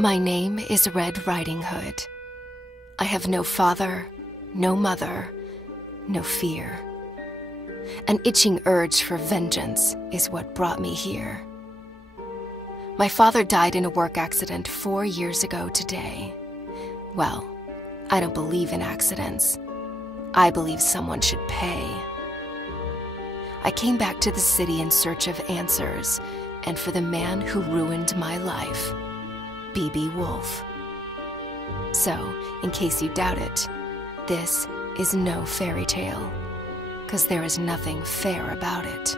My name is Red Riding Hood. I have no father, no mother, no fear. An itching urge for vengeance is what brought me here. My father died in a work accident 4 years ago today. Well, I don't believe in accidents. I believe someone should pay. I came back to the city in search of answers, and for the man who ruined my life, B.B. Woolfe. So, in case you doubt it, this is no fairy tale, 'cause there is nothing fair about it.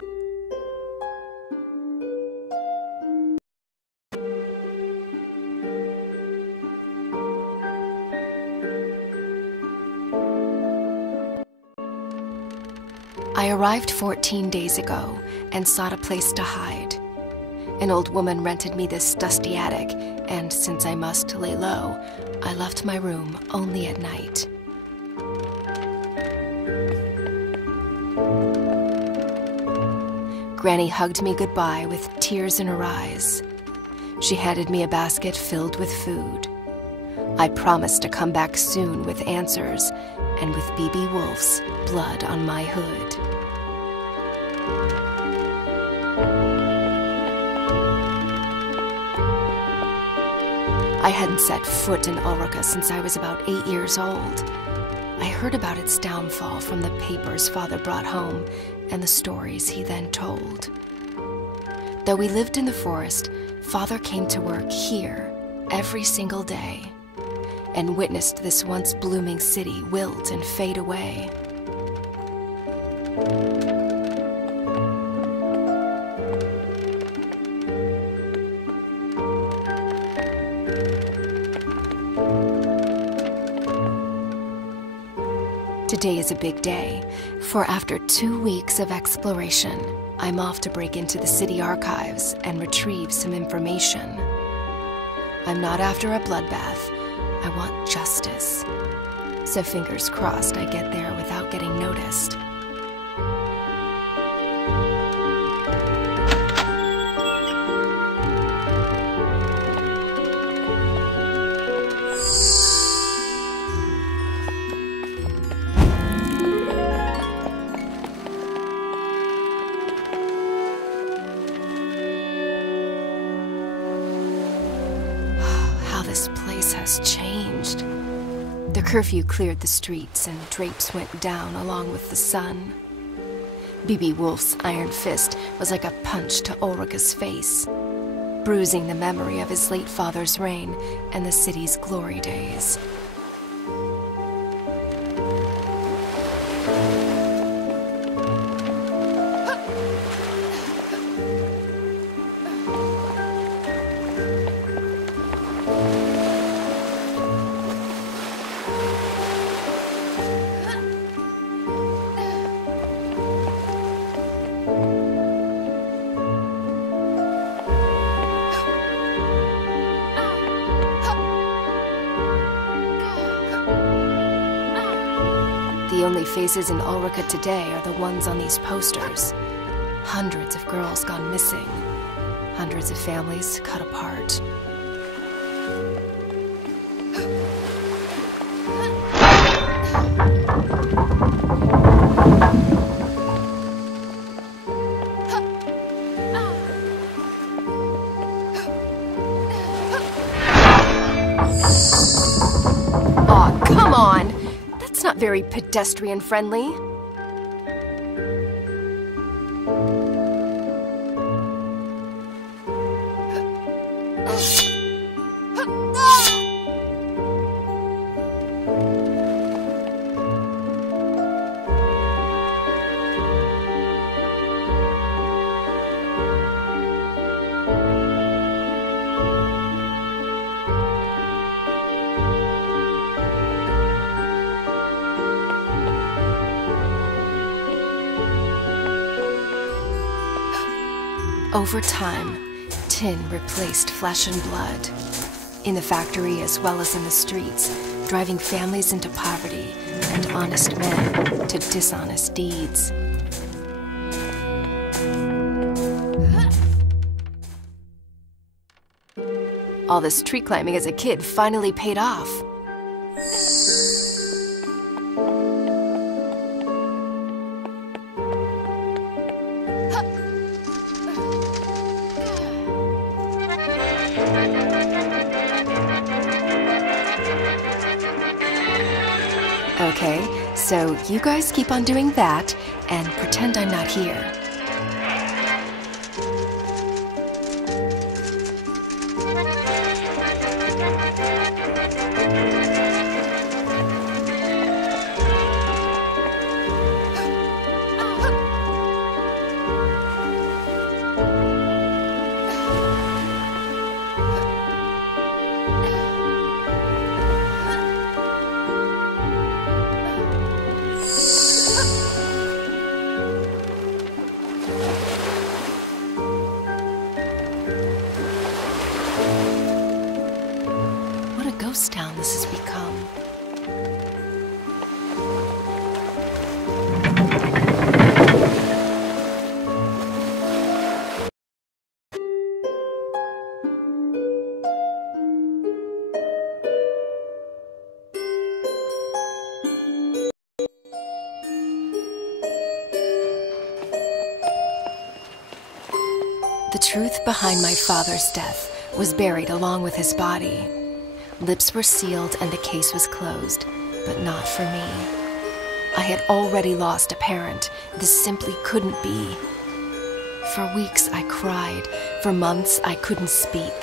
I arrived 14 days ago and sought a place to hide. An old woman rented me this dusty attic, and since I must lay low, I left my room only at night. Granny hugged me goodbye with tears in her eyes. She handed me a basket filled with food. I promised to come back soon with answers, and with B.B. Woolfe's blood on my hood. I hadn't set foot in Ulrica since I was about 8 years old. I heard about its downfall from the papers Father brought home and the stories he then told. Though we lived in the forest, Father came to work here every single day and witnessed this once blooming city wilt and fade away. Today is a big day, for after 2 weeks of exploration, I'm off to break into the city archives and retrieve some information. I'm not after a bloodbath. I want justice. So fingers crossed I get there without getting noticed. This place has changed. The curfew cleared the streets and drapes went down along with the sun. B.B. Woolfe's iron fist was like a punch to Ulrica's face, bruising the memory of his late father's reign and the city's glory days. The only faces in Ulrica today are the ones on these posters. Hundreds of girls gone missing. Hundreds of families cut apart. Aw, come on! That's not very pedestrian-friendly. Over time, tin replaced flesh and blood. In the factory as well as in the streets, driving families into poverty and honest men to dishonest deeds. All this tree climbing as a kid finally paid off. Okay, so you guys keep on doing that and pretend I'm not here. Ghost town this has become. The truth behind my father's death was buried along with his body. Lips were sealed and the case was closed, but not for me. I had already lost a parent. This simply couldn't be. For weeks I cried. For months I couldn't speak.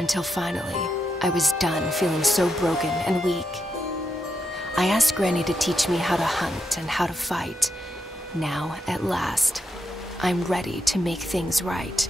Until finally, I was done feeling so broken and weak. I asked Granny to teach me how to hunt and how to fight. Now, at last, I'm ready to make things right.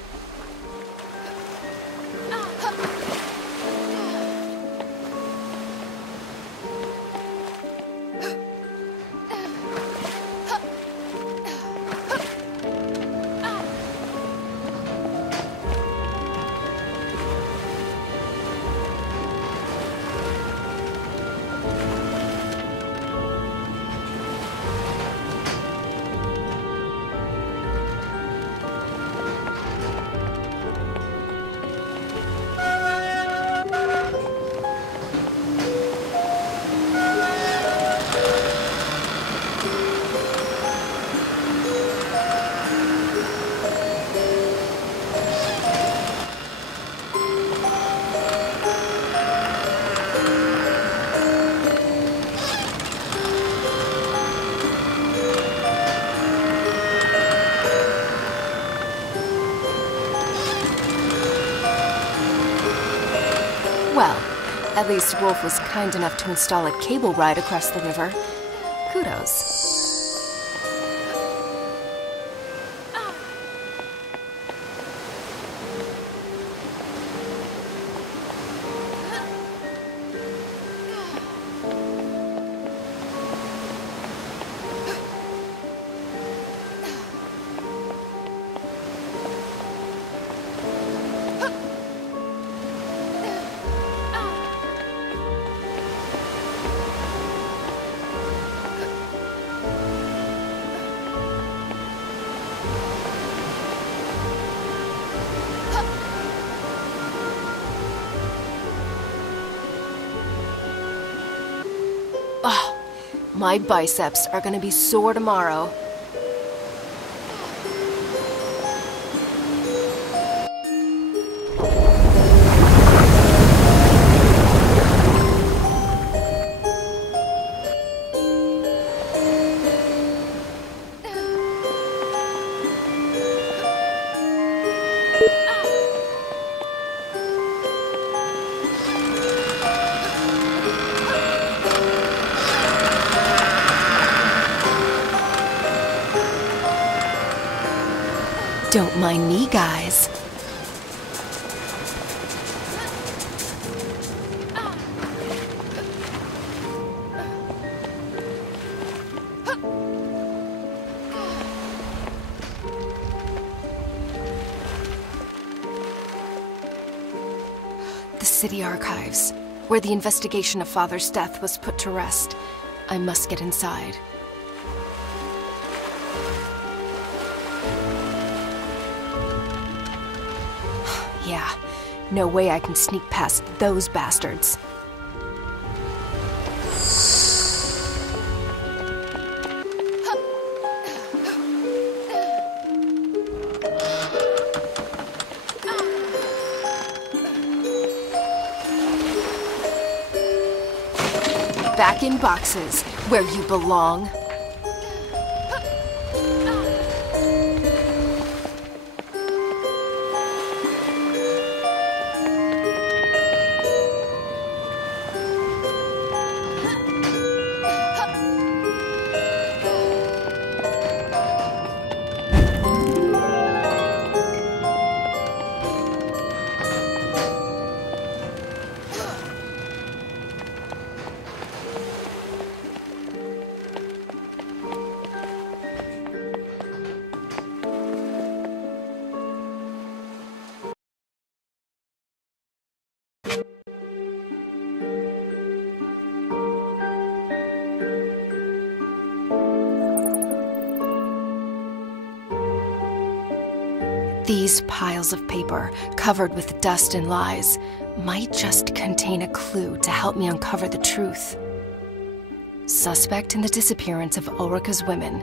Well, at least Woolfe was kind enough to install a cable ride across the river. Kudos. Oh, my biceps are gonna be sore tomorrow. Don't mind me, guys. The city archives, where the investigation of Father's death was put to rest. I must get inside. Yeah, No way I can sneak past those bastards. Back in boxes, where you belong. These piles of paper, covered with dust and lies, might just contain a clue to help me uncover the truth. Suspect in the disappearance of Ulrika's women,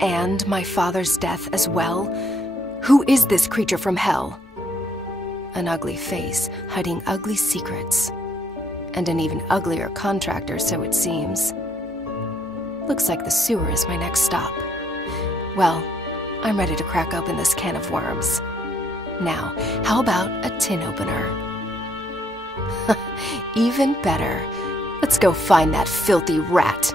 and my father's death as well? Who is this creature from hell? An ugly face, hiding ugly secrets. And an even uglier contractor, so it seems. Looks like the sewer is my next stop. Well, I'm ready to crack open this can of worms. Now, how about a tin opener? Even better. Let's go find that filthy rat.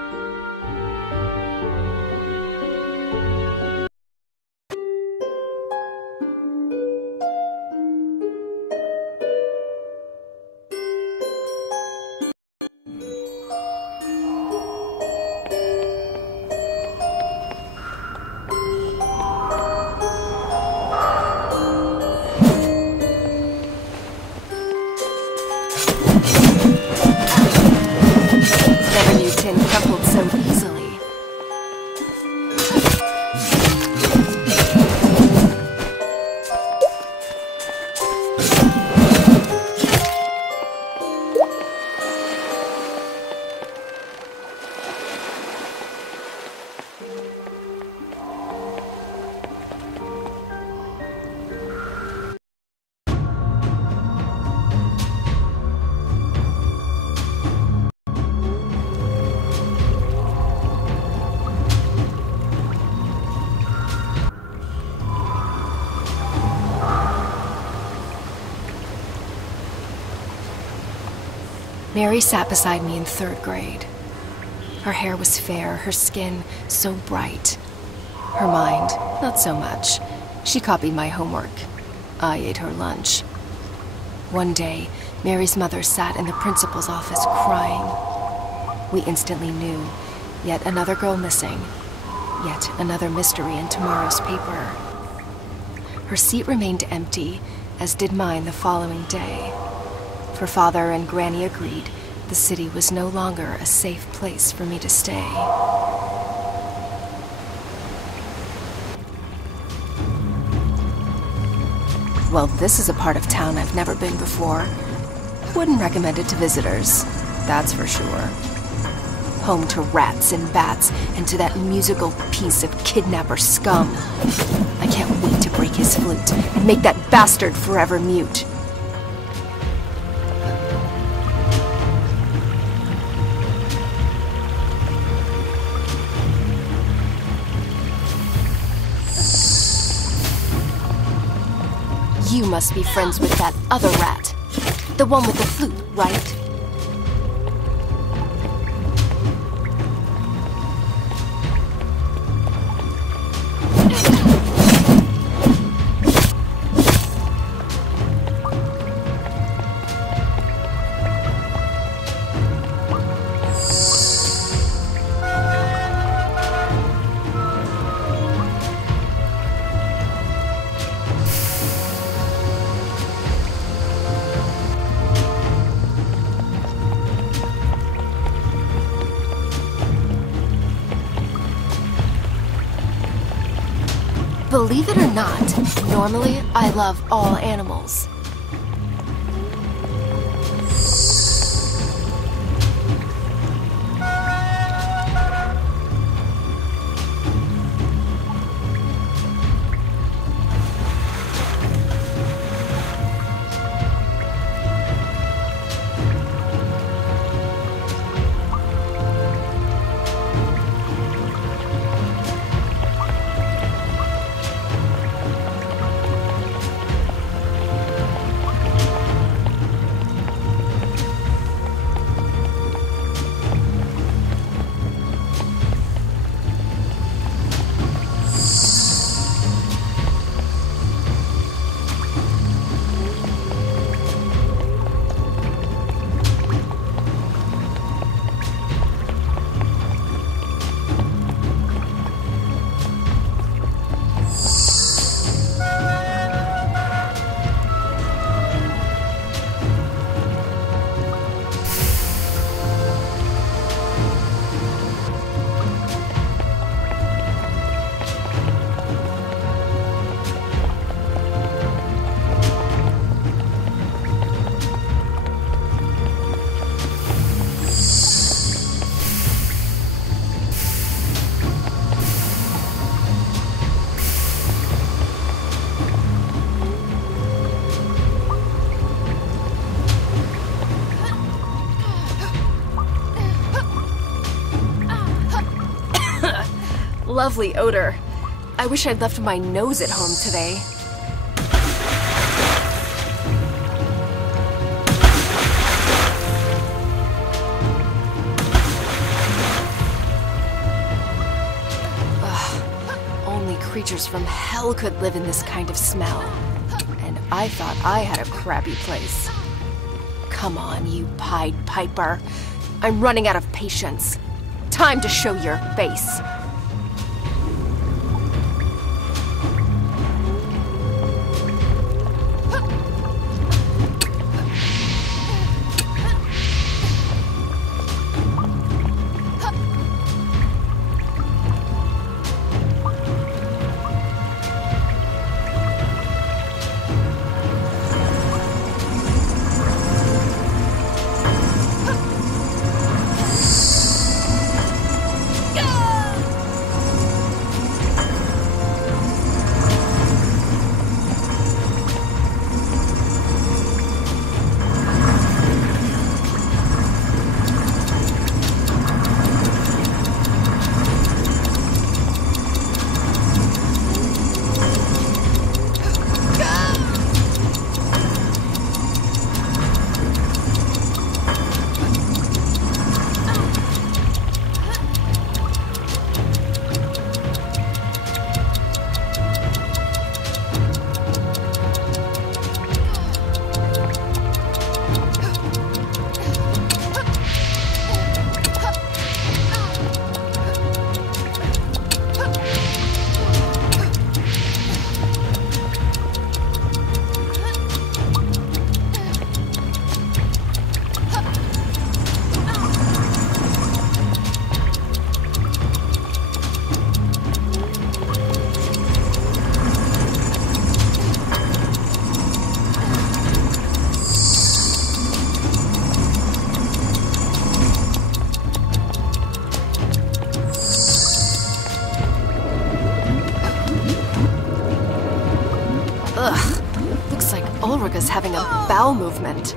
Crumpled so easily. Mary sat beside me in 3rd grade. Her hair was fair, her skin so bright. Her mind, not so much. She copied my homework. I ate her lunch. One day, Mary's mother sat in the principal's office crying. We instantly knew, yet another girl missing. Yet another mystery in tomorrow's paper. Her seat remained empty, as did mine the following day. For Father and Granny agreed the city was no longer a safe place for me to stay. Well, this is a part of town I've never been before. Wouldn't recommend it to visitors, that's for sure. Home to rats and bats, and to that musical piece of kidnapper scum. I can't wait to break his flute and make that bastard forever mute. You must be friends with that other rat. The one with the flute, right? Believe it or not, normally I love all animals. lovely odor. I wish I'd left my nose at home today. Only creatures from hell could live in this kind of smell. And I thought I had a crappy place. Come on, you Pied Piper. I'm running out of patience. Time to show your face. Ulrika's having a bowel movement.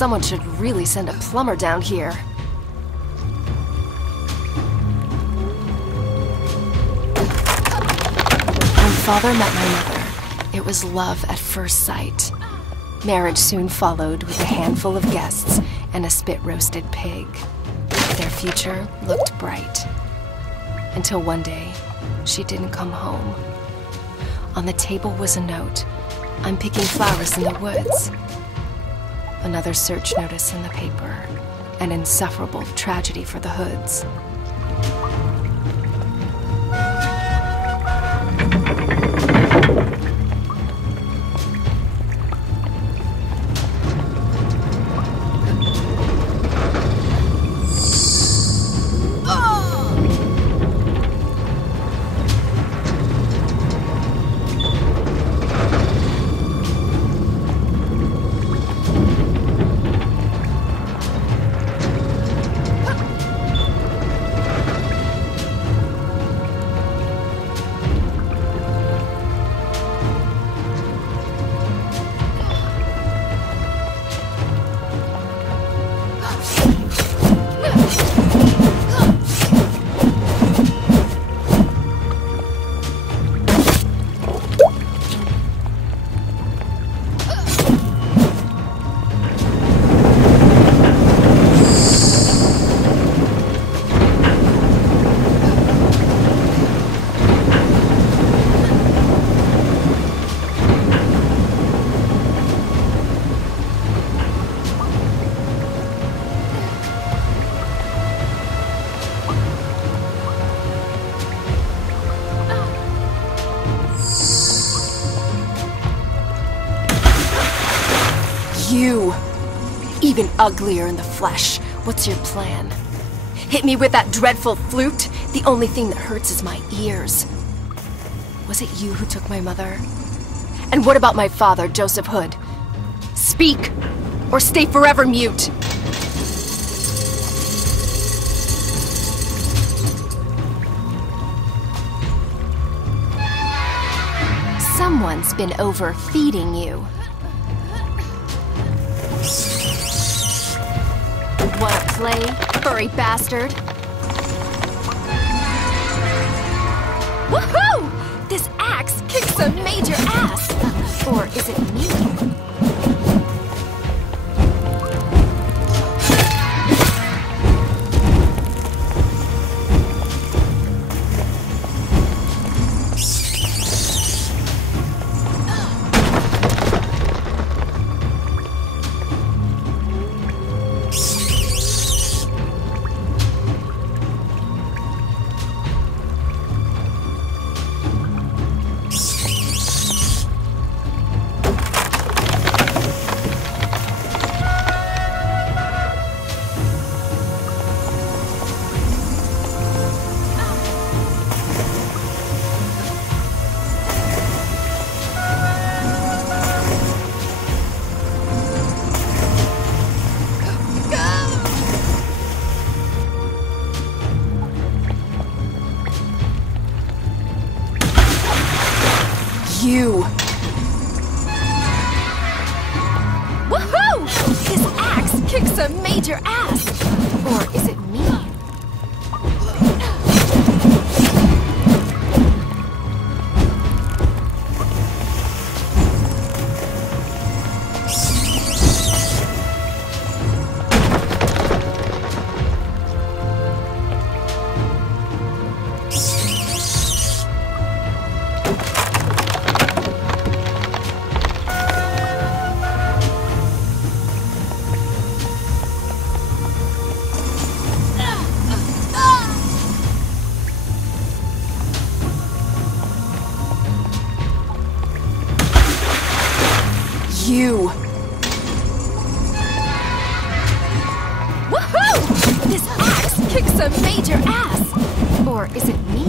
Someone should really send a plumber down here. When father met my mother, it was love at first sight. Marriage soon followed with a handful of guests and a spit-roasted pig. Their future looked bright. Until one day, she didn't come home. On the table was a note. I'm picking flowers in the woods. Another search notice in the paper. An insufferable tragedy for the Hoods. even uglier in the flesh. What's your plan? Hit me with that dreadful flute? The only thing that hurts is my ears. Was it you who took my mother? And what about my father, Joseph Hood? Speak, or stay forever mute. Someone's been overfeeding you. Wanna play, furry bastard? Woohoo! This axe kicks a major ass! Or is it me? You. Woohoo! This axe kicks a major ass! Or is it me? You. Woohoo! This axe kicks a major ass! Or is it me?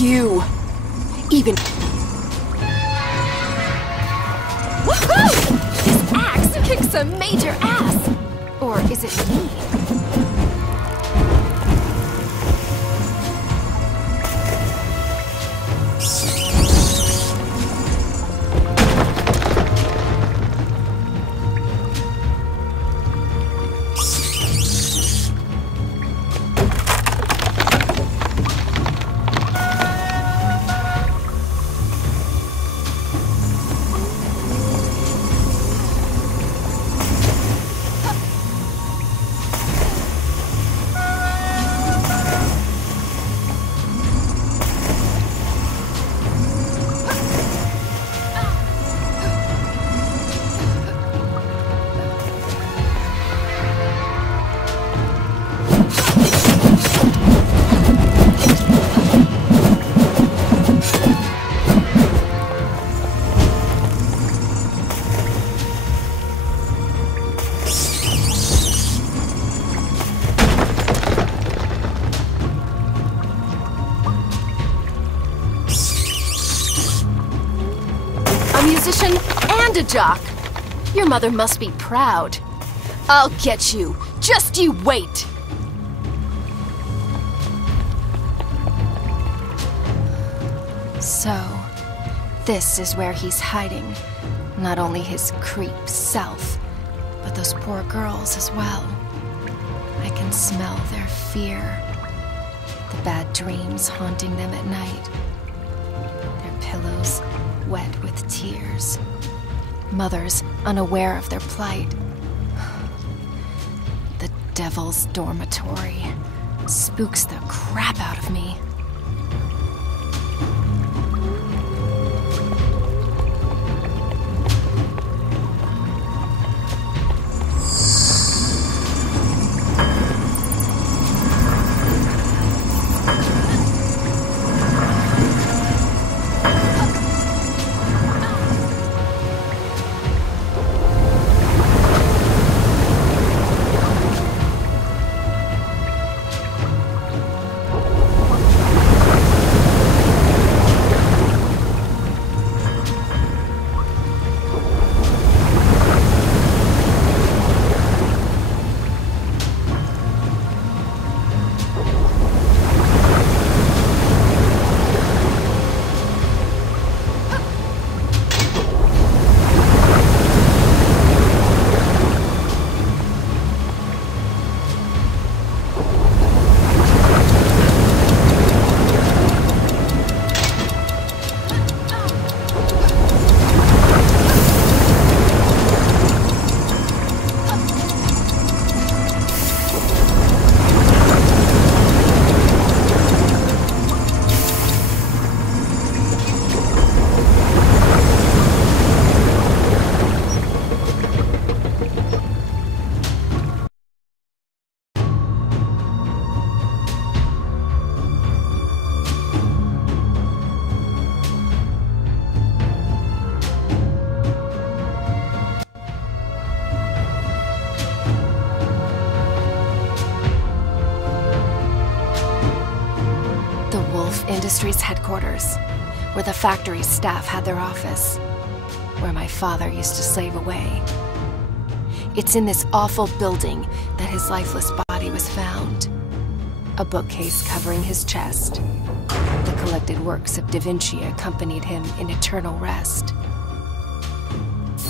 You. Even. Woohoo! This axe kicks a major ass! Or is it me? Musician and a jock. Your mother must be proud. I'll get you. Just you wait. So, this is where he's hiding. Not only his creep self, but those poor girls as well. I can smell their fear, the bad dreams haunting them at night, their pillows wet with tears, mothers unaware of their plight. The devil's dormitory spooks the crap out of me. Industries headquarters, where the factory staff had their office, where my father used to slave away. It's in this awful building that his lifeless body was found. A bookcase covering his chest. The collected works of Da Vinci accompanied him in eternal rest.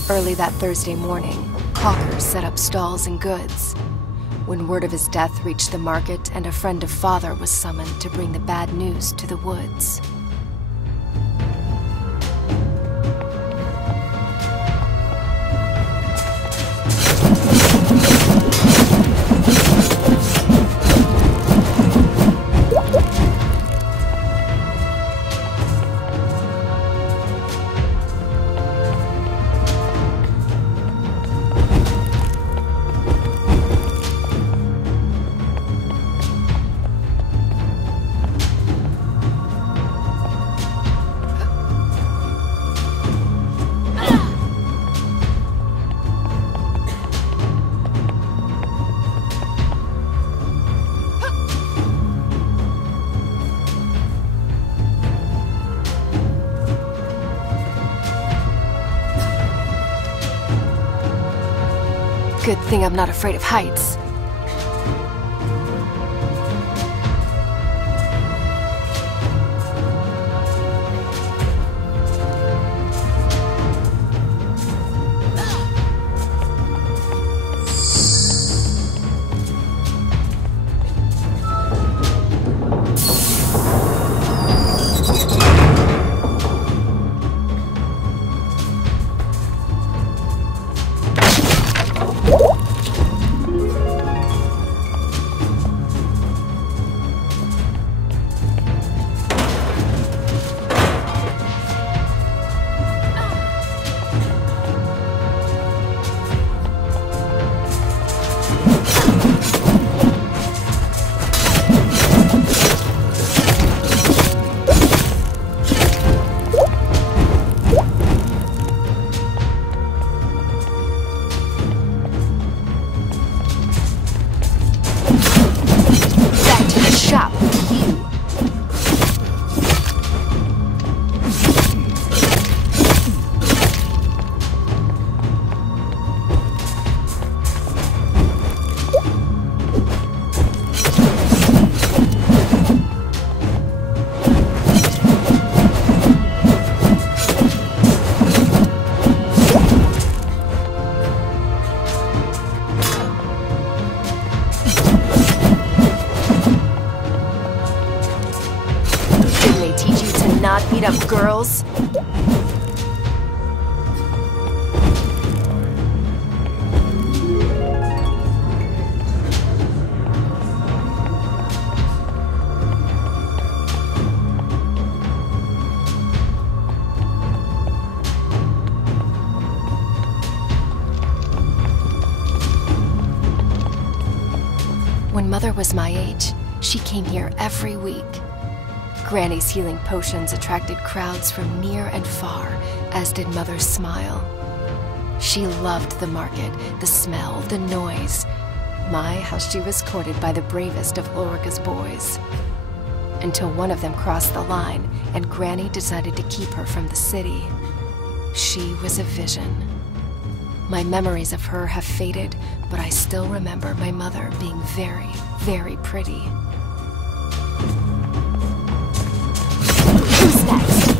Early that Thursday morning, hawkers set up stalls and goods. When word of his death reached the market and a friend of father was summoned to bring the bad news to the woods. Good thing I'm not afraid of heights. they teach you to not beat up girls? When Mother was my age, she came here every week. Granny's healing potions attracted crowds from near and far, as did Mother's smile. She loved the market, the smell, the noise. My, how she was courted by the bravest of Ulrika's boys. Until one of them crossed the line, and Granny decided to keep her from the city. She was a vision. My memories of her have faded, but I still remember my mother being very, very pretty. Who's next?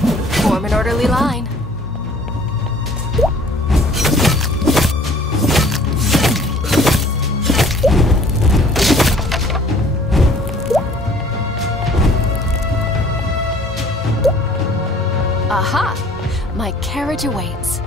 Form an orderly line. Aha! My carriage awaits.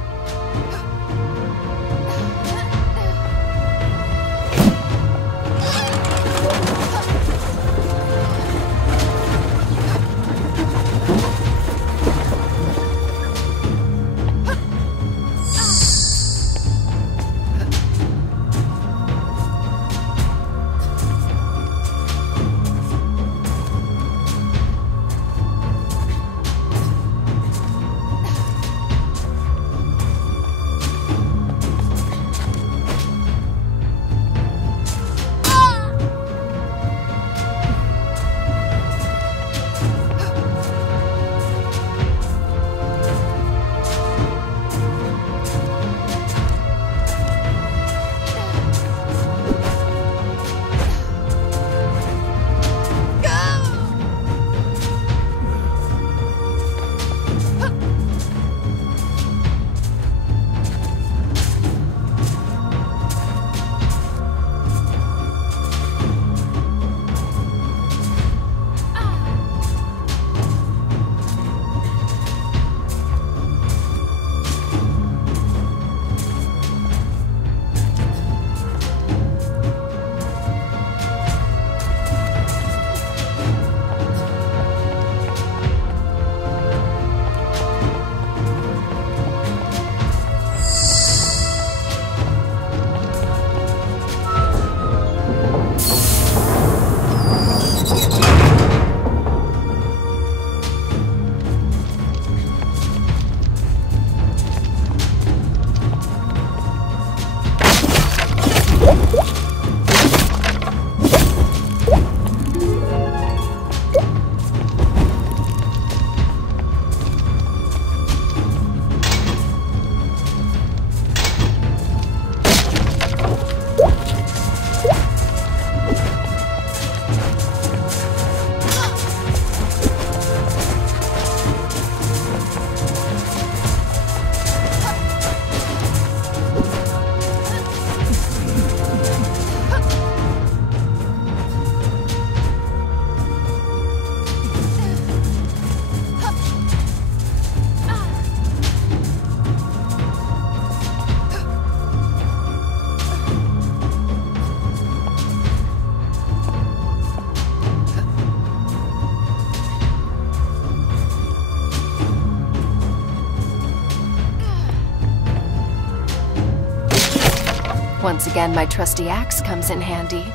Once again, my trusty axe comes in handy.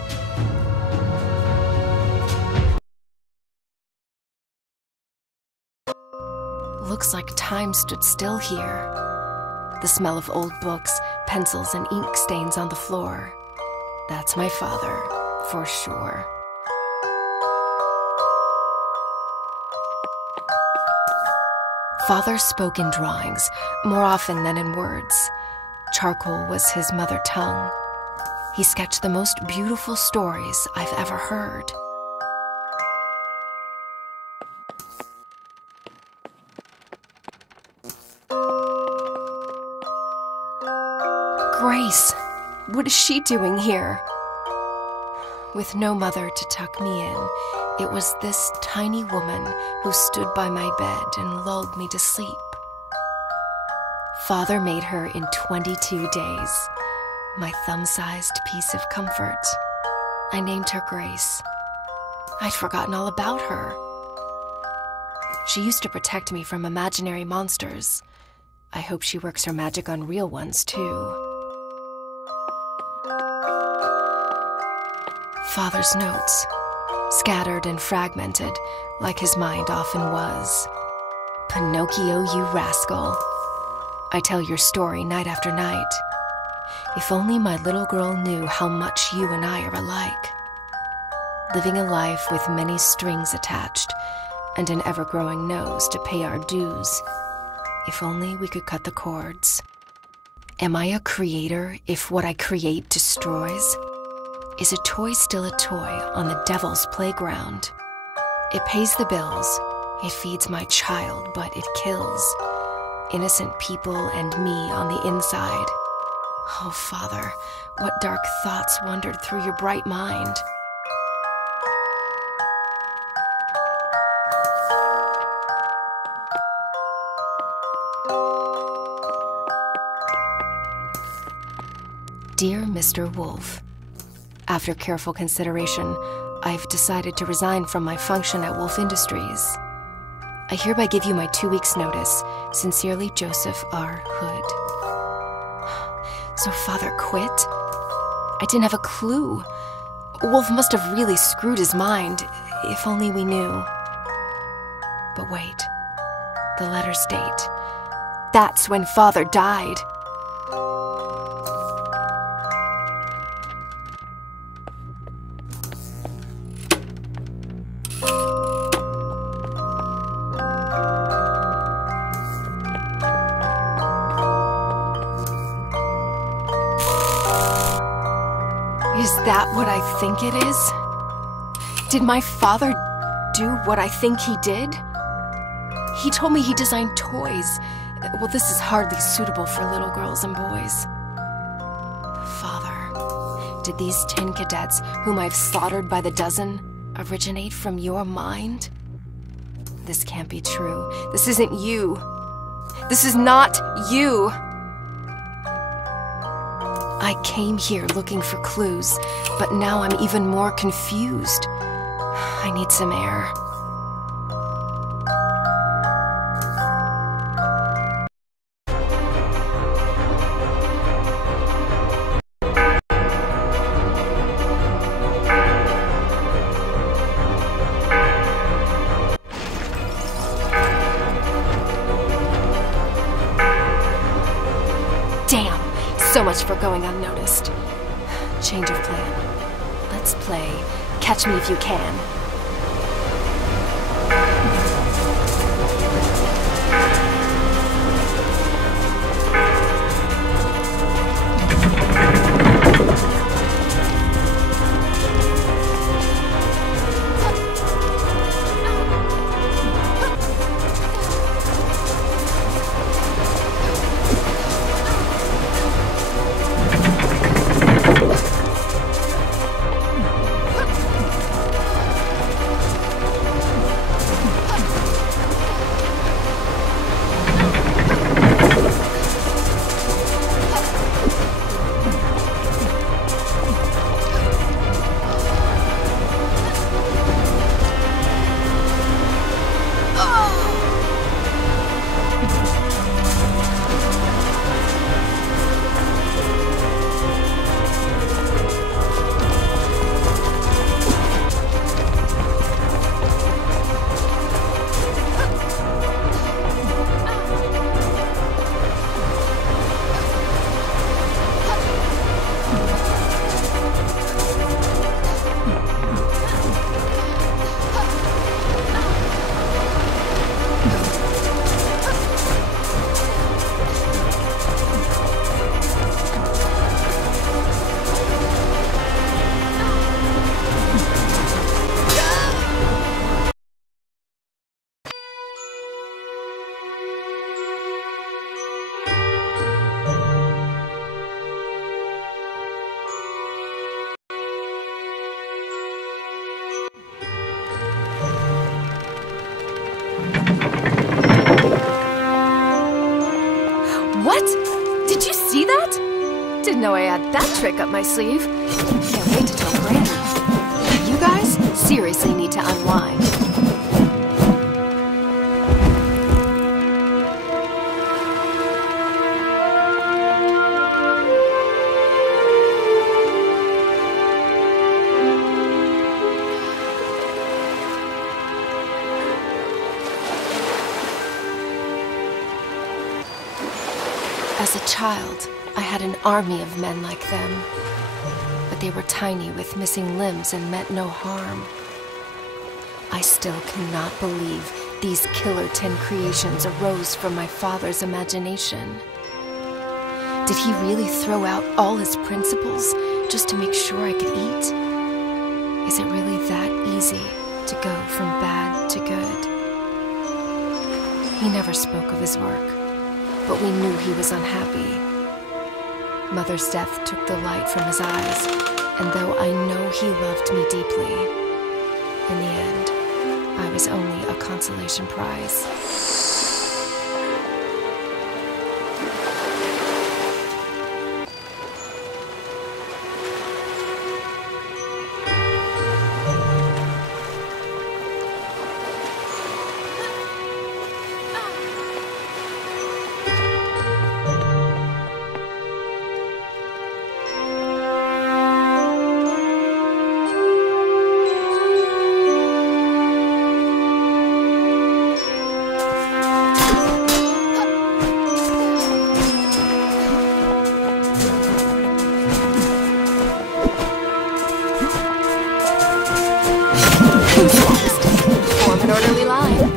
Looks like time stood still here. The smell of old books, pencils, and ink stains on the floor. That's my father, for sure. Father spoke in drawings, more often than in words. Charcoal was his mother tongue. He sketched the most beautiful stories I've ever heard. Grace, what is she doing here? With no mother to tuck me in, It was this tiny woman who stood by my bed and lulled me to sleep. Father made her in 22 days, my thumb-sized piece of comfort. I named her Grace. I'd forgotten all about her. She used to protect me from imaginary monsters. I hope she works her magic on real ones, too. Father's notes, scattered and fragmented, like his mind often was. Pinocchio, you rascal. I tell your story night after night. If only my little girl knew how much you and I are alike. Living a life with many strings attached, and an ever-growing nose to pay our dues. If only we could cut the cords. Am I a creator if what I create destroys? Is a toy still a toy on the devil's playground? It pays the bills, it feeds my child, but it kills innocent people and me on the inside. Oh, Father, what dark thoughts wandered through your bright mind? Dear Mr. Woolfe, after careful consideration, I've decided to resign from my function at Woolfe Industries. I hereby give you my 2 weeks' notice. Sincerely, Joseph R. Hood. So Father quit? I didn't have a clue. Woolfe must have really screwed his mind, if only we knew. But wait, the letter's date. That's when Father died. Is that what I think it is? Did my father do what I think he did? He told me he designed toys. Well, this is hardly suitable for little girls and boys. Father, did these tin cadets, whom I've slaughtered by the dozen, originate from your mind? This can't be true. This isn't you. This is not you. I came here looking for clues, but now I'm even more confused. I need some air. Damn! So much for going unnoticed. Change of plan. Let's play Catch Me If You Can. didn't know I had that trick up my sleeve. Can't wait to tell Granny. You guys seriously need to unwind. As a child, I had an army of men like them. But they were tiny with missing limbs and meant no harm. I still cannot believe these killer 10 creations arose from my father's imagination. Did he really throw out all his principles just to make sure I could eat? Is it really that easy to go from bad to good? He never spoke of his work, but we knew he was unhappy. Mother's death took the light from his eyes, and though I know he loved me deeply, in the end, I was only a consolation prize. Form an orderly line.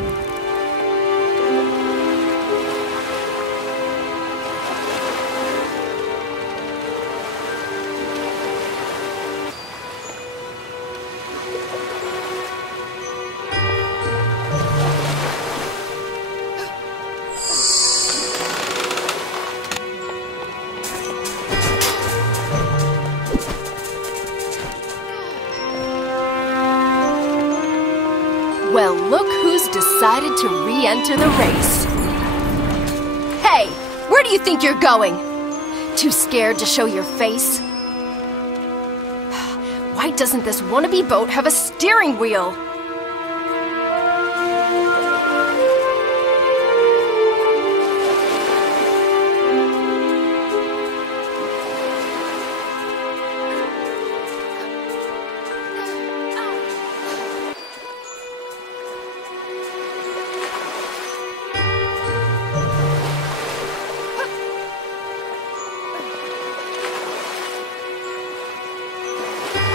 Well, look who's decided to re-enter the race. Hey, where do you think you're going? Too scared to show your face? Why doesn't this wannabe boat have a steering wheel?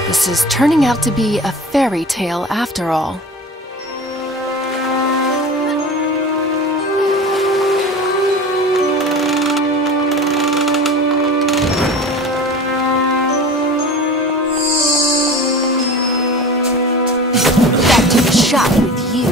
This is turning out to be a fairy tale after all. Back to the shop with you.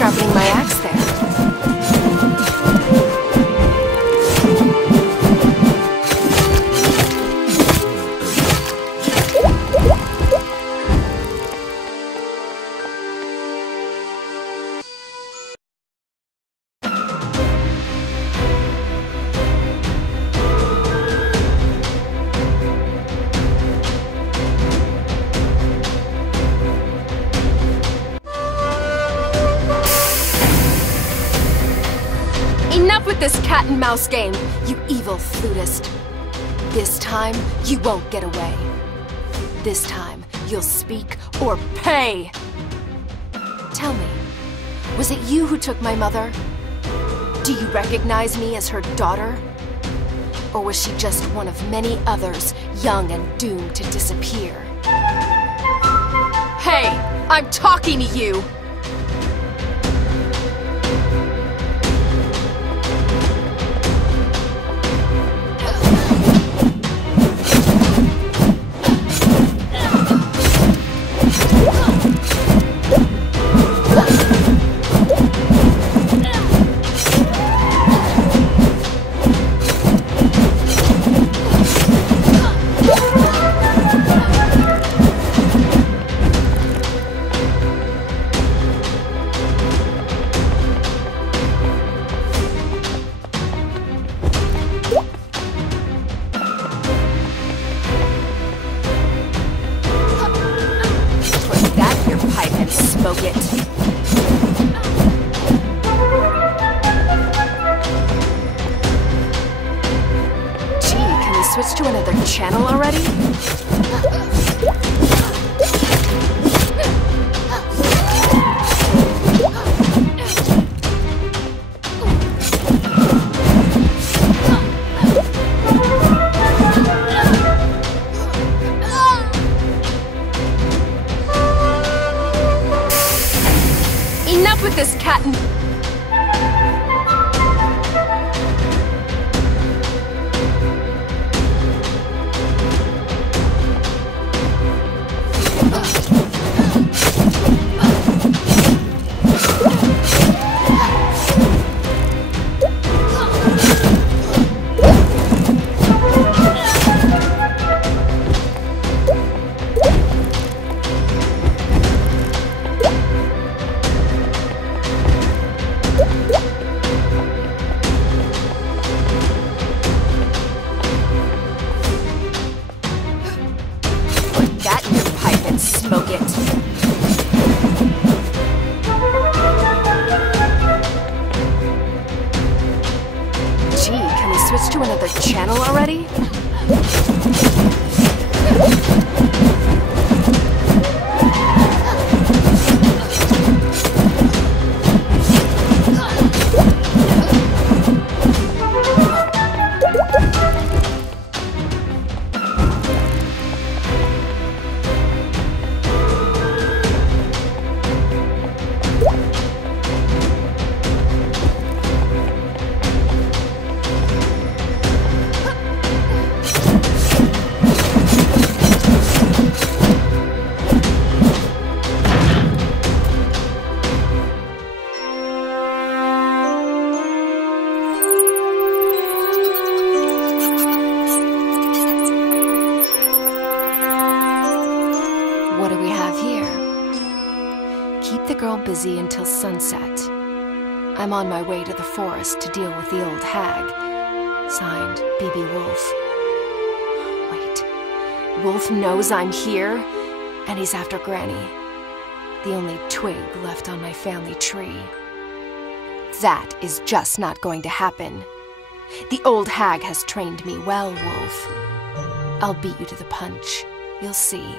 sharpening my axe there. Enough with this cat and mouse game, you evil flutist. This time, you won't get away. This time, you'll speak or pay. Tell me, was it you who took my mother? Do you recognize me as her daughter? Or was she just one of many others, young and doomed to disappear? Hey, I'm talking to you! Smoke it. Gee, can we switch to another channel already? Enough with this cat and... Smoke it. Gee, can we switch to another channel already? What do we have here? Keep the girl busy until sunset. I'm on my way to the forest to deal with the old hag. Signed, B.B. Woolfe. Wait. Woolfe knows I'm here, and he's after Granny. The only twig left on my family tree. That is just not going to happen. The old hag has trained me well, Woolfe. I'll beat you to the punch. You'll see.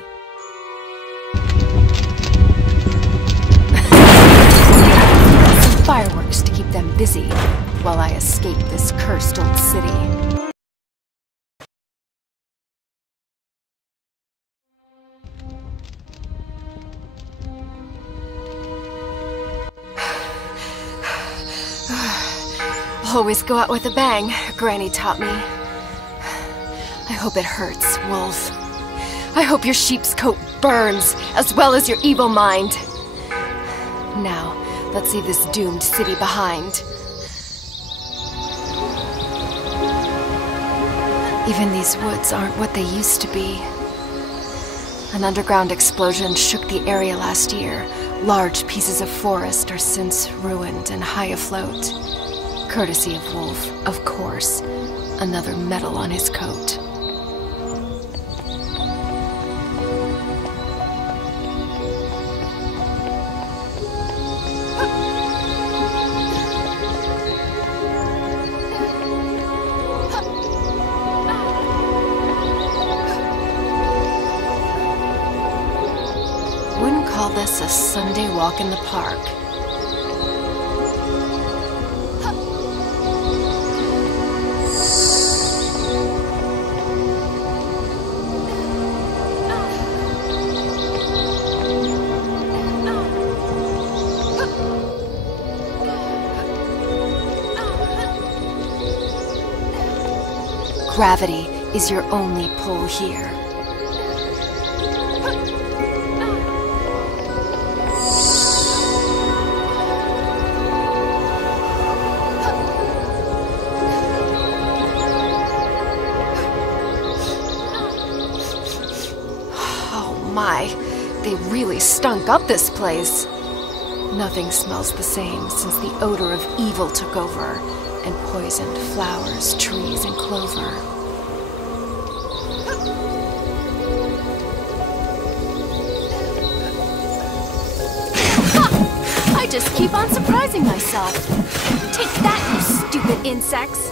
Fireworks to keep them busy while I escape this cursed old city. Always go out with a bang, Granny taught me. I hope it hurts, Woolfe. I hope your sheep's coat burns, as well as your evil mind. Now, Let's leave this doomed city behind. Even these woods aren't what they used to be. An underground explosion shook the area last year. Large pieces of forest are since ruined and high afloat. Courtesy of Woolfe, of course. Another medal on his coat. Wouldn't call this a Sunday walk in the park. Gravity is your only pull here. Oh my, they really stunk up this place. Nothing smells the same since the odor of evil took over and poisoned flowers, trees, and clover. I just keep on surprising myself. Take that, you stupid insects!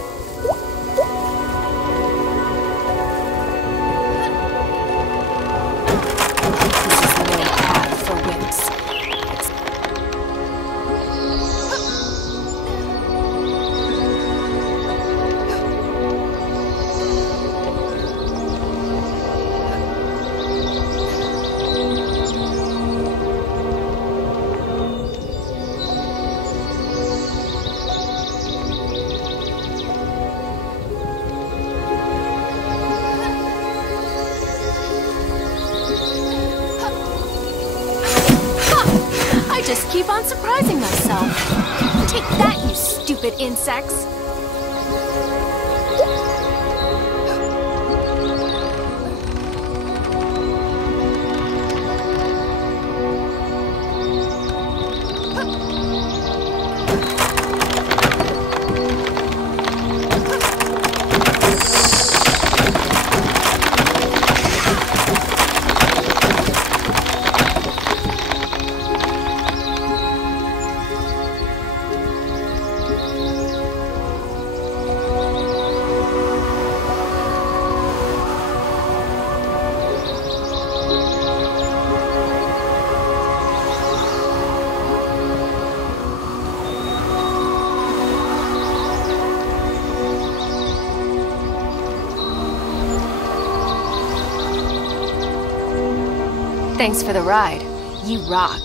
This is no path for wimps. I just keep on surprising myself. Take that, you stupid insects! Thanks for the ride. You rock.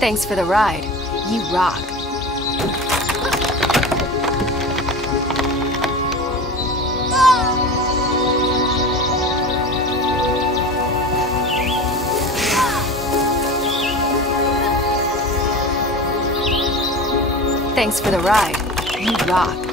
Thanks for the ride. You rock. Thanks for the ride. You rock.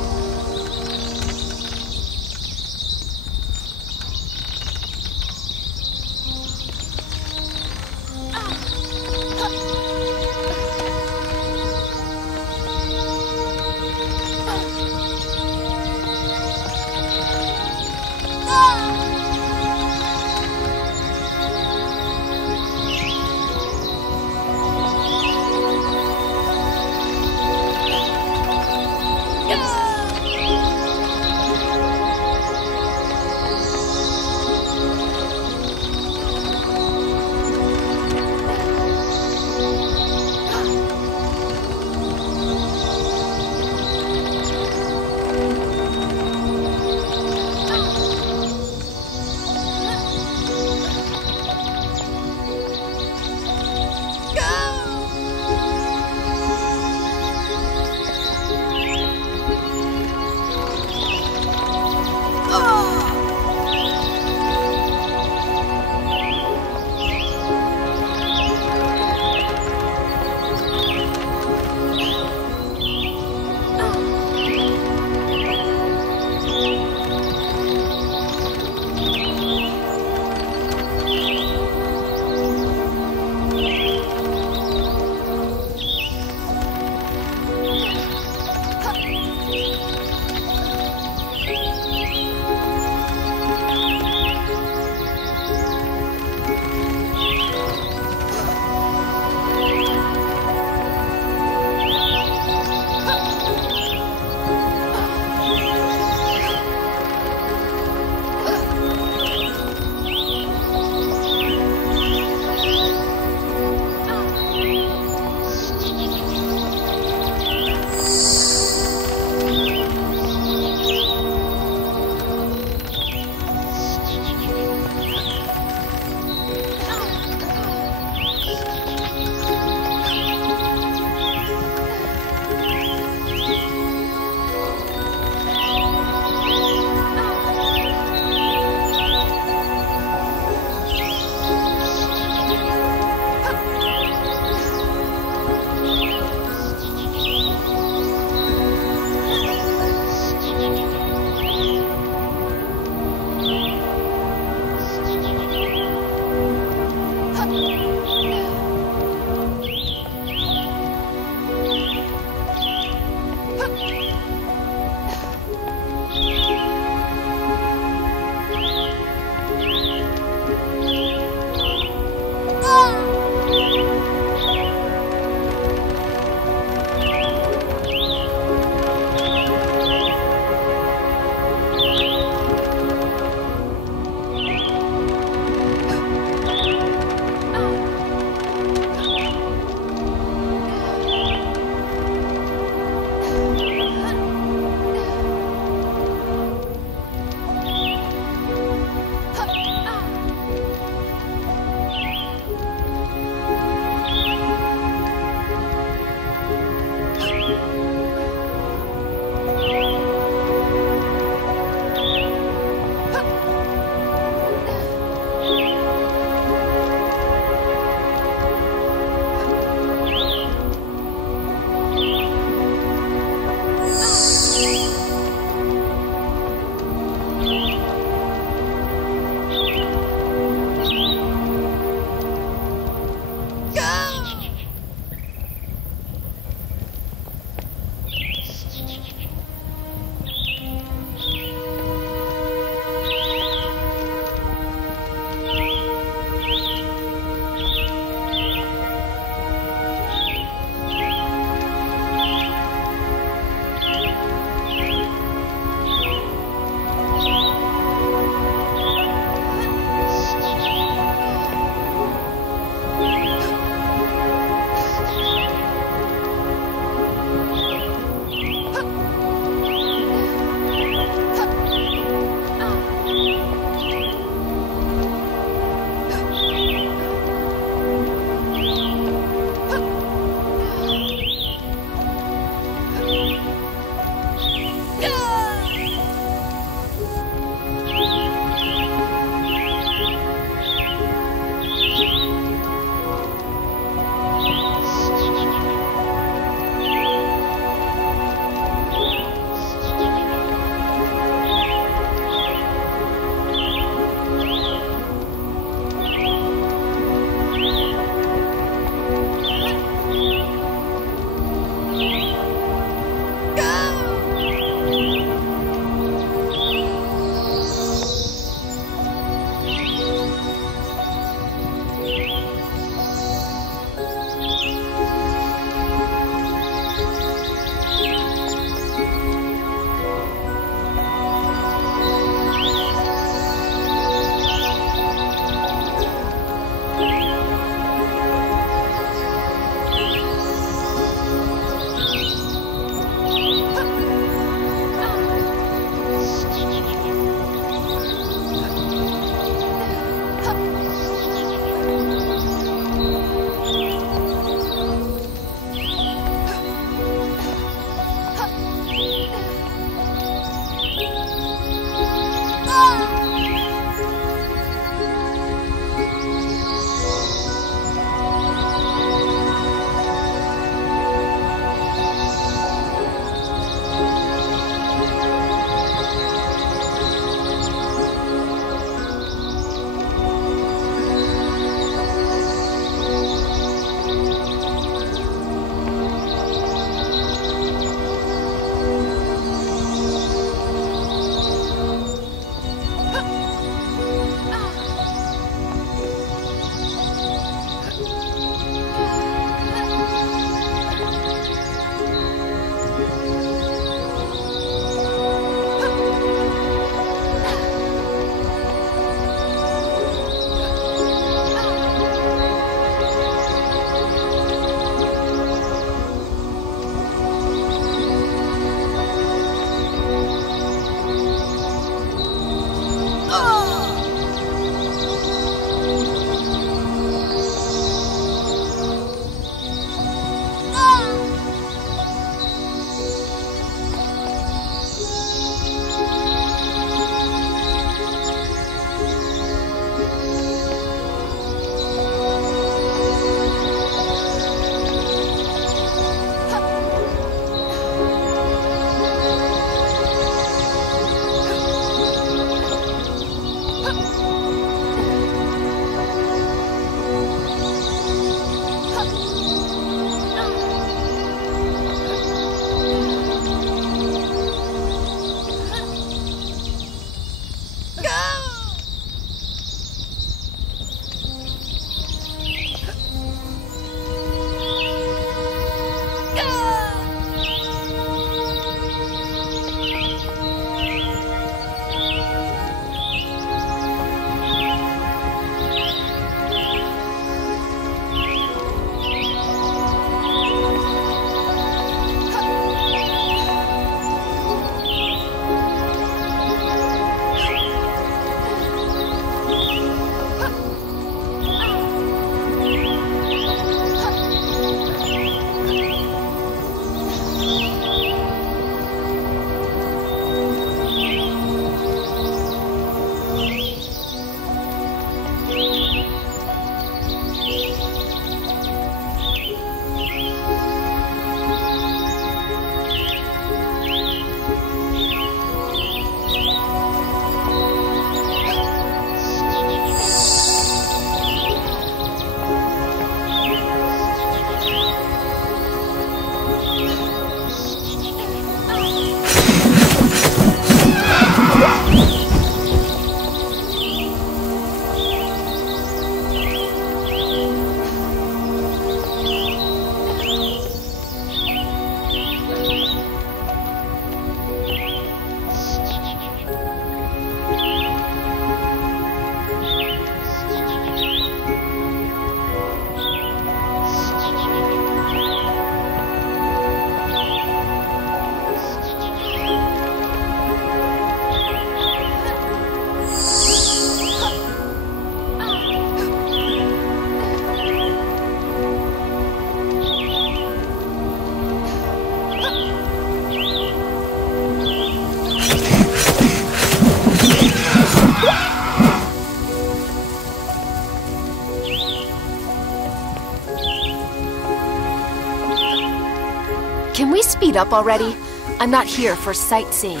Can we speed up already? I'm not here for sightseeing.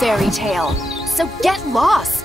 Fairy tale, so get lost!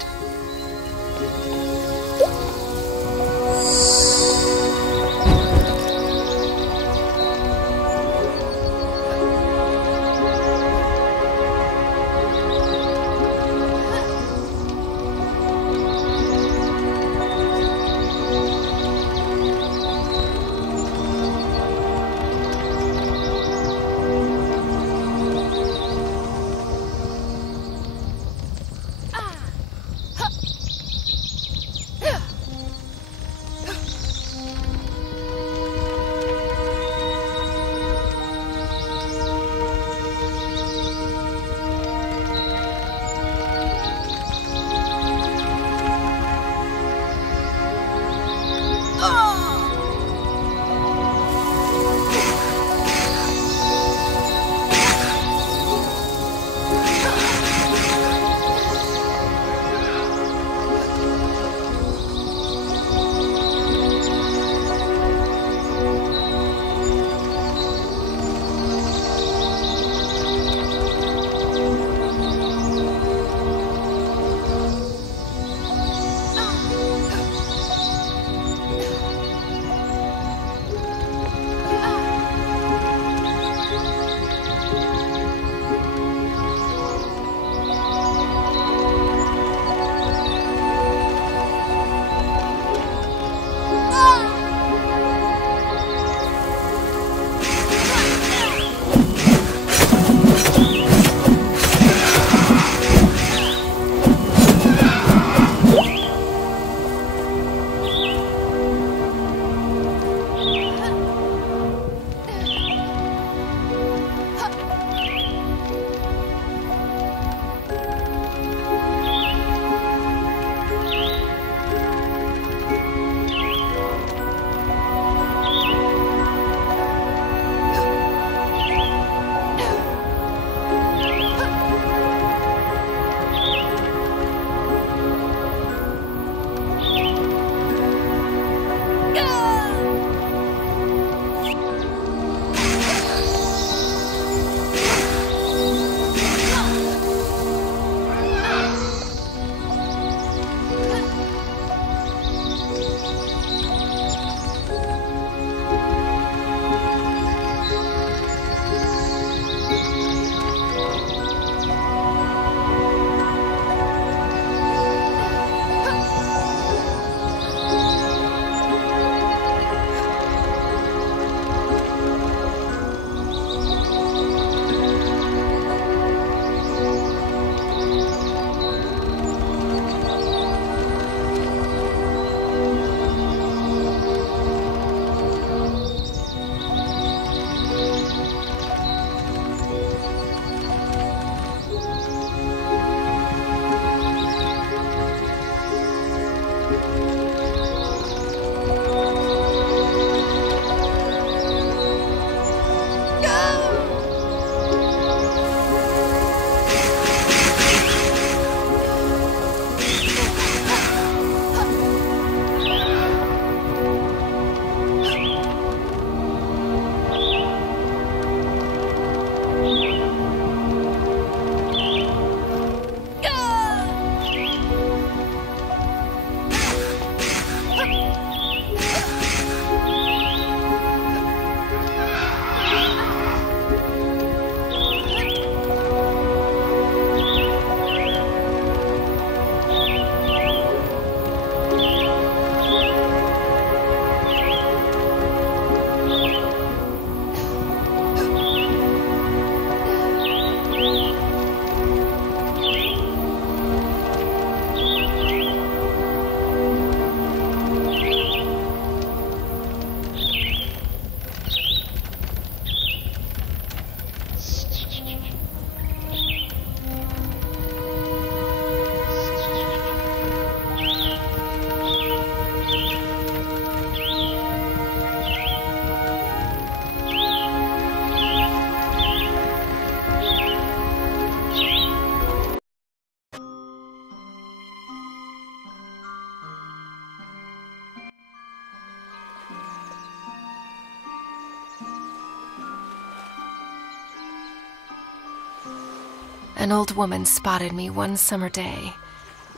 An old woman spotted me one summer day,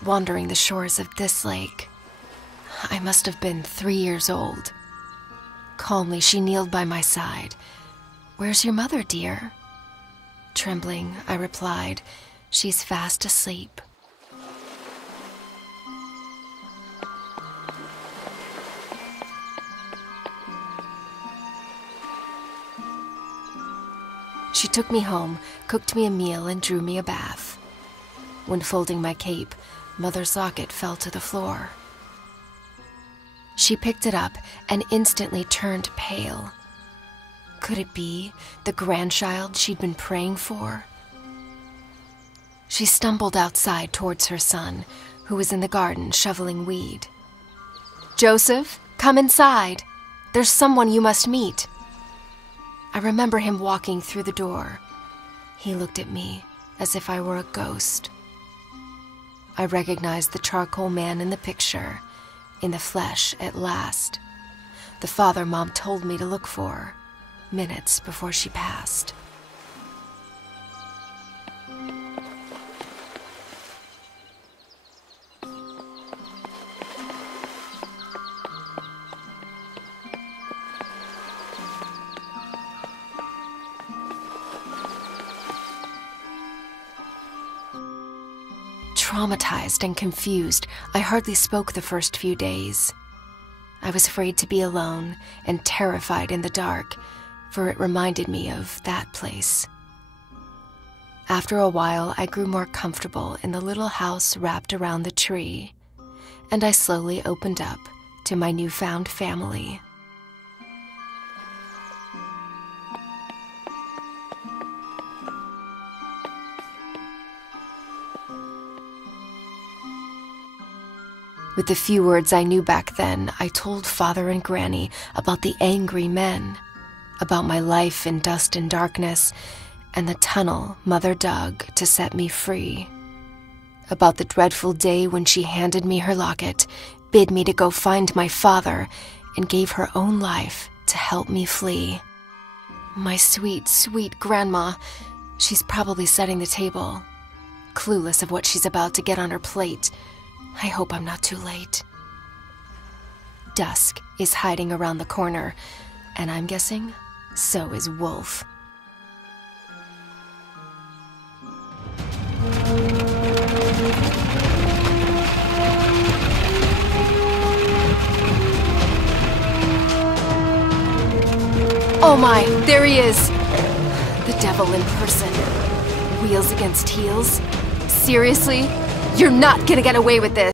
wandering the shores of this lake. I must have been 3 years old. Calmly, she kneeled by my side. "Where's your mother, dear?" Trembling, I replied, "She's fast asleep." She took me home, cooked me a meal, and drew me a bath. When folding my cape, Mother's locket fell to the floor. She picked it up and instantly turned pale. Could it be the grandchild she'd been praying for? She stumbled outside towards her son, who was in the garden shoveling weed. "Joseph, come inside. There's someone you must meet." I remember him walking through the door. He looked at me as if I were a ghost. I recognized the charcoal man in the picture, in the flesh at last. The father Mom told me to look for, minutes before she passed. Traumatized and confused, I hardly spoke the first few days. I was afraid to be alone and terrified in the dark, for it reminded me of that place. After a while, I grew more comfortable in the little house wrapped around the tree, and I slowly opened up to my newfound family. With the few words I knew back then, I told Father and Granny about the angry men, about my life in dust and darkness, and the tunnel Mother dug to set me free, about the dreadful day when she handed me her locket, bid me to go find my father, and gave her own life to help me flee. My sweet, sweet grandma, she's probably setting the table, clueless of what she's about to get on her plate. I hope I'm not too late. Dusk is hiding around the corner, and I'm guessing so is Woolfe. Oh my, there he is! The devil in person. Wheels against heels? Seriously? You're not gonna get away with this!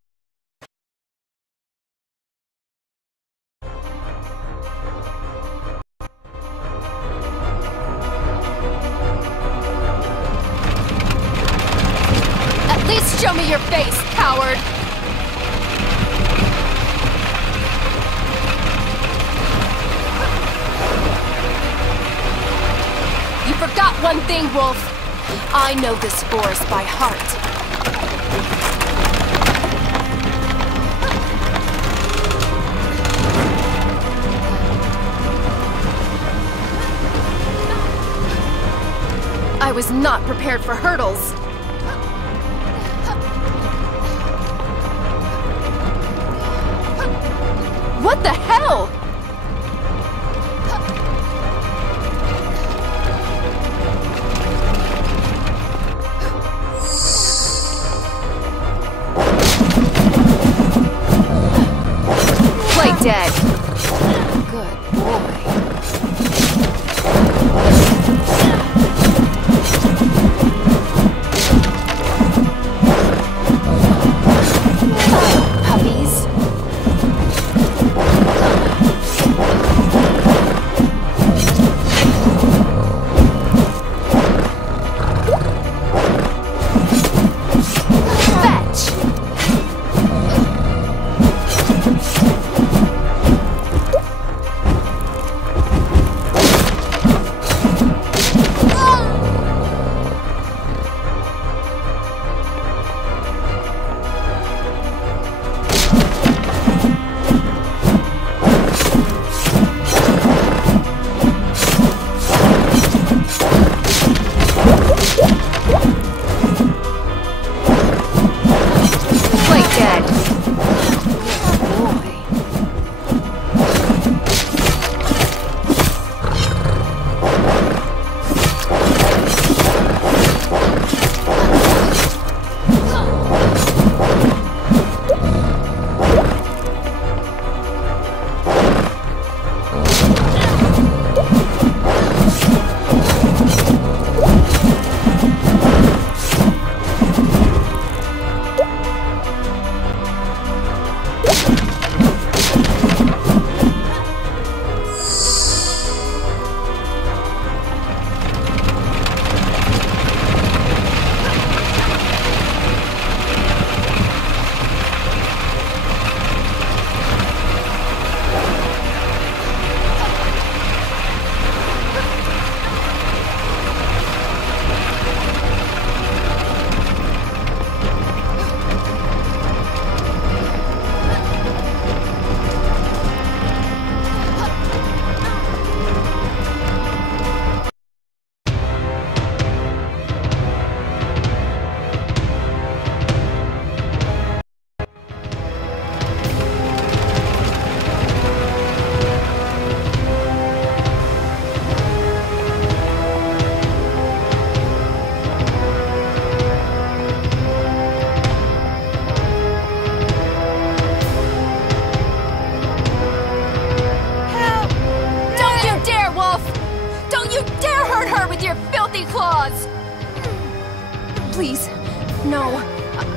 At least show me your face, coward! You forgot one thing, Woolfe. I know this forest by heart. I was not prepared for hurdles. What the hell? Play dead. Good boy.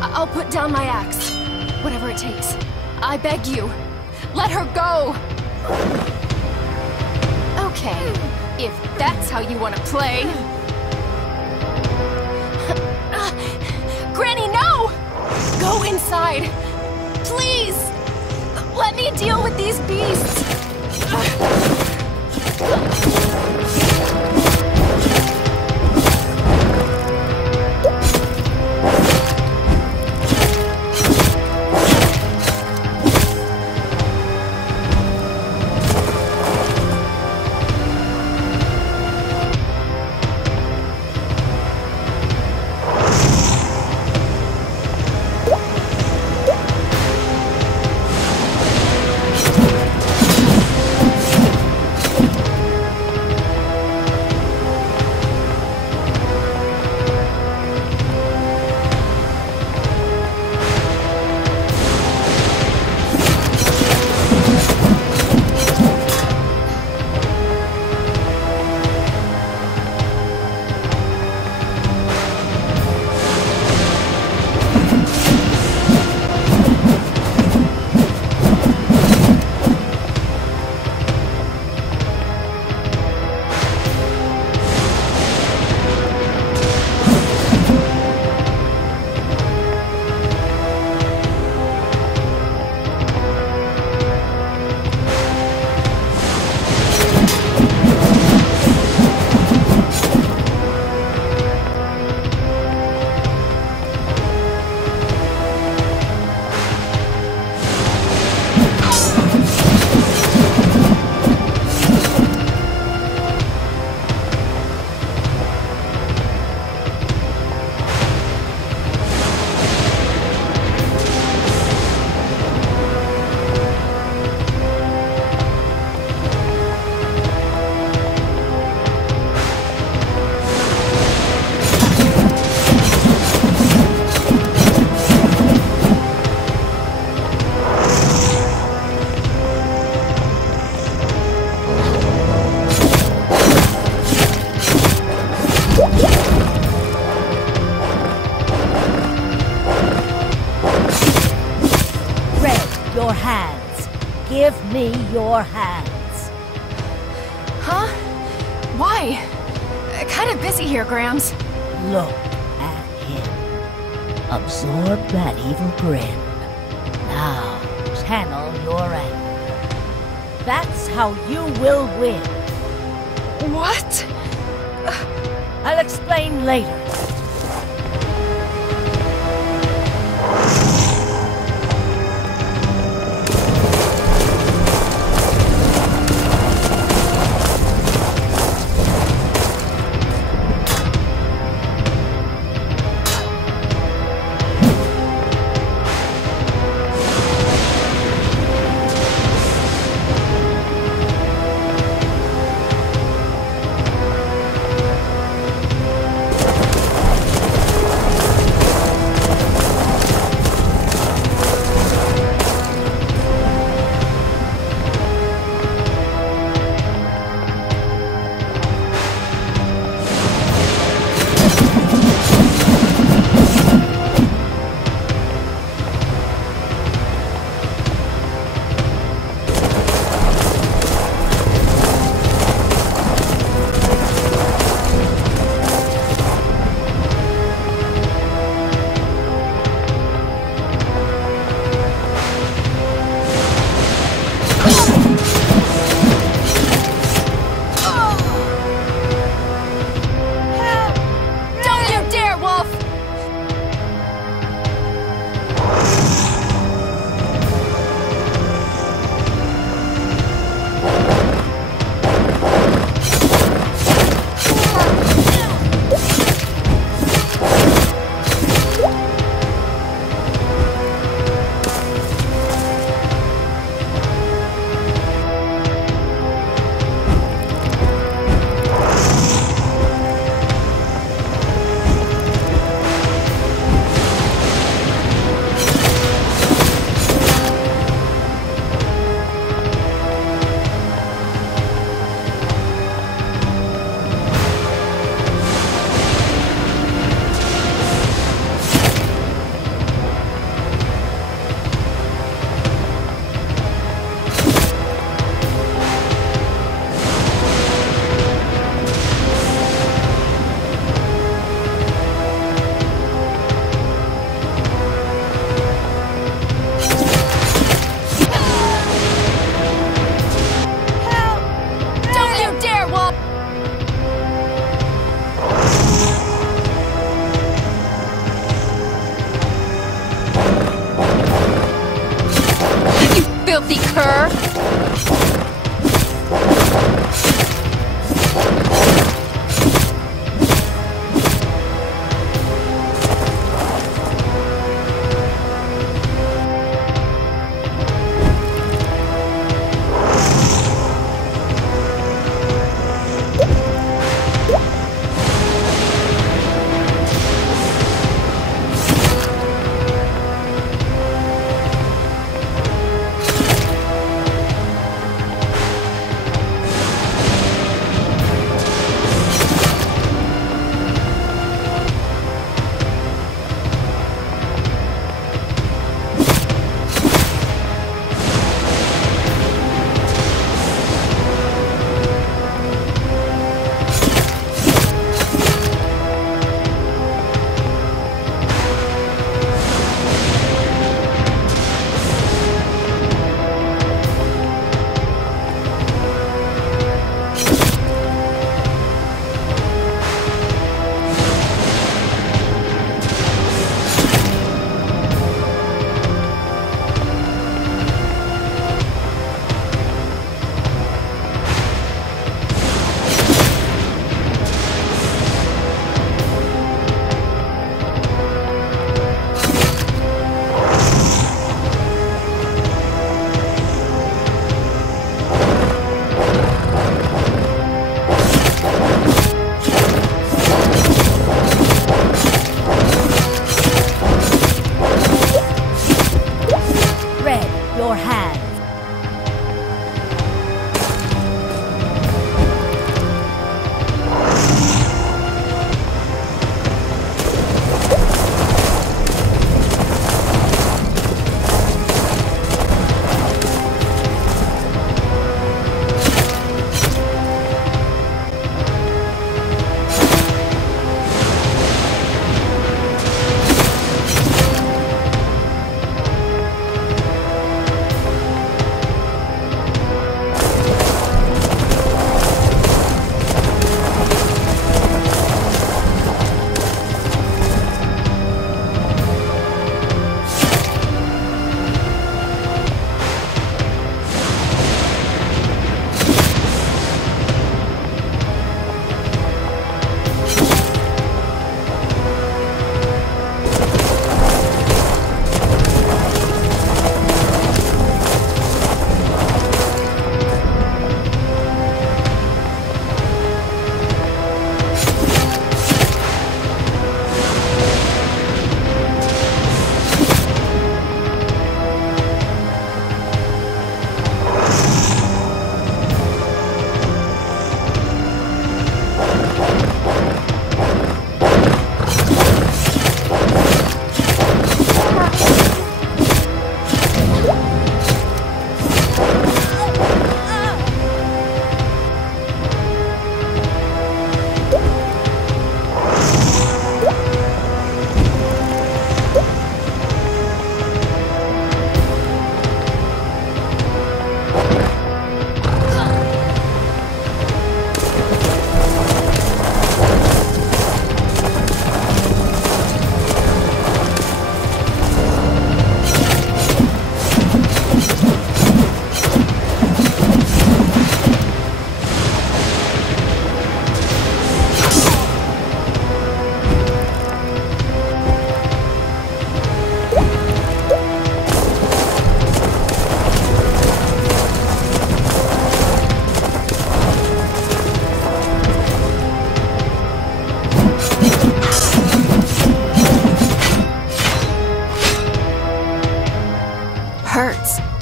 I'll put down my axe. Whatever it takes. I beg you. Let her go! Okay, if that's how you want to play. Granny, no! Go inside! Please! Let me deal with these beasts! Your hands. Give me your hands. Huh? Why? Kind of busy here, Grams. Look at him. Absorb that evil grin. Now, channel your anger. That's how you will win. What? I'll explain later. filthy cur!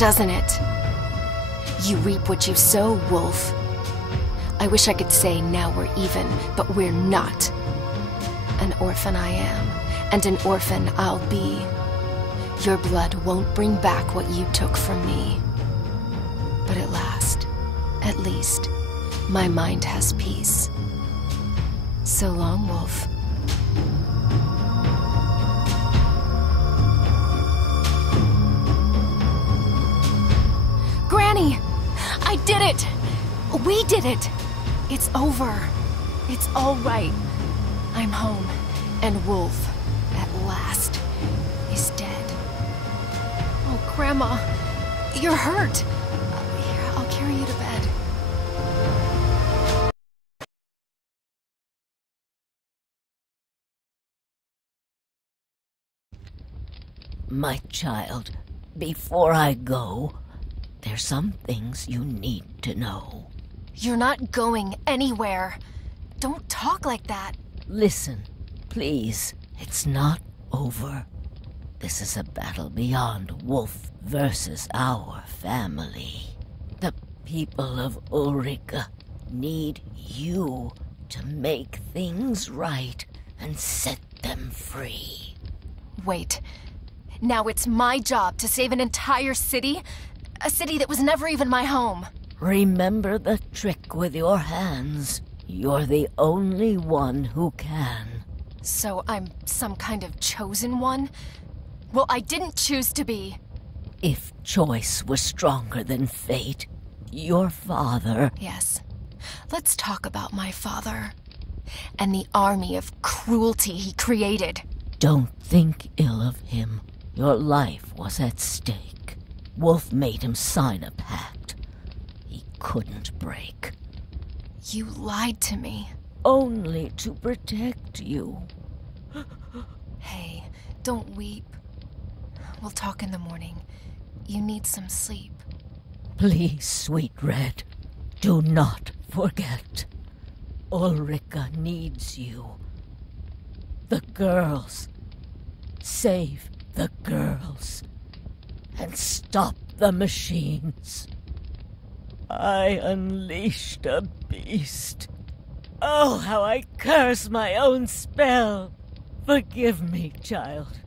doesn't it? You reap what you sow, Wolf. I wish I could say now we're even, but we're not. An orphan I am, and an orphan I'll be. Your blood won't bring back what you took from me. But at least, my mind has peace. So long, Wolf. Granny! I did it! We did it! It's over. It's all right. I'm home, and Wolf, at last, is dead. Oh, Grandma, You're hurt. Here, I'll carry you to bed. My child, before I go, there's some things you need to know. You're not going anywhere. Don't talk like that. Listen, please. It's not over. This is a battle beyond Woolfe versus our family. The people of Ulrika need you to make things right and set them free. Wait. Now it's my job to save an entire city? A city that was never even my home. Remember the trick with your hands. You're the only one who can. So I'm some kind of chosen one? Well, I didn't choose to be. If choice was stronger than fate, your father... Yes. Let's talk about my father. And the army of cruelty he created. Don't think ill of him. Your life was at stake. Woolfe made him sign a pact he couldn't break. You lied to me. Only to protect you. Hey, don't weep. We'll talk in the morning. You need some sleep. Please, sweet Red, do not forget. Ulrika needs you. The girls. Save the girls. And stop the machines. I unleashed a beast. Oh, how I curse my own spell. Forgive me, child.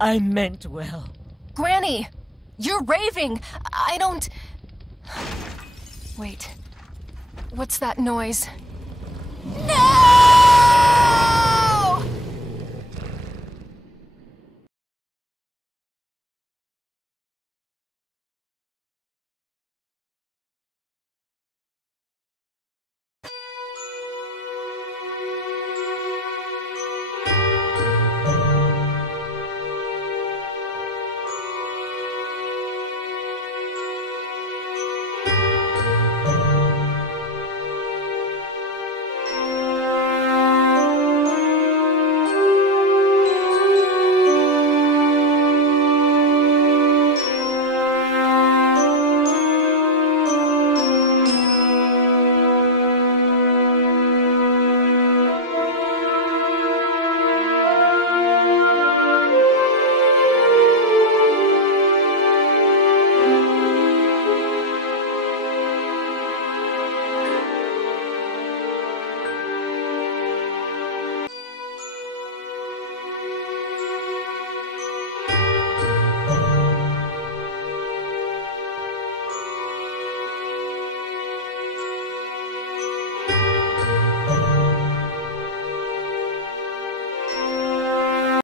I meant well. Granny! You're raving! I don't... Wait. What's that noise? No!